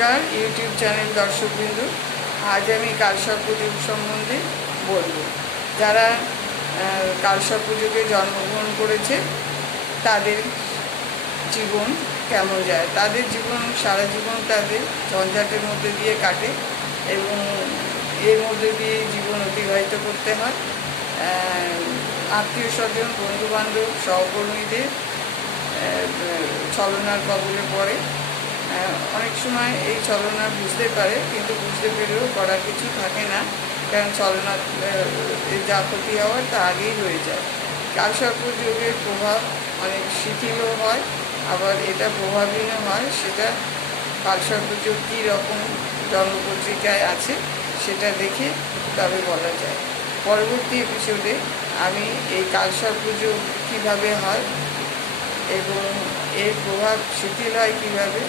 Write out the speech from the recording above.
নমস্কার YouTube channel দর্শকবৃন্দ, আজ আমি কালসর্পযোগ সম্বন্ধে বলবো। যারা কালসর্পযোগে জন্মগ্রহণ করেছে তাদের জীবন কেমন যায়, তাদের জীবন সারা জীবন তাদের ঝঞ্ঝাটের মধ্যে দিয়ে কাটে এবং এর মধ্যে দিয়ে জীবন অতিবাহিত করতে হয়। আত্মীয় স্বজন, বন্ধুবান্ধব, সহকর্মীদের ছলনার কবলে পড়ে। অনেক সময় এই ছলনা বুঝতে পারে, কিন্তু বুঝতে পেরেও করার কিছু থাকে না, কারণ ছলনা যা ক্ষতি হওয়ার তা আগেই হয়ে যায়। কালসর্পযোগের প্রভাব অনেক শিথিলও হয়, আবার এটা প্রভাবহীনও হয়। সেটা কালসর্পযোগ কী রকম জন্মপত্রিকায় আছে সেটা দেখে তবে বলা যায়। পরবর্তী এপিসোডে আমি এই কালসর্পযোগ কীভাবে হয় এবং এর প্রভাব শিথিল হয় কীভাবে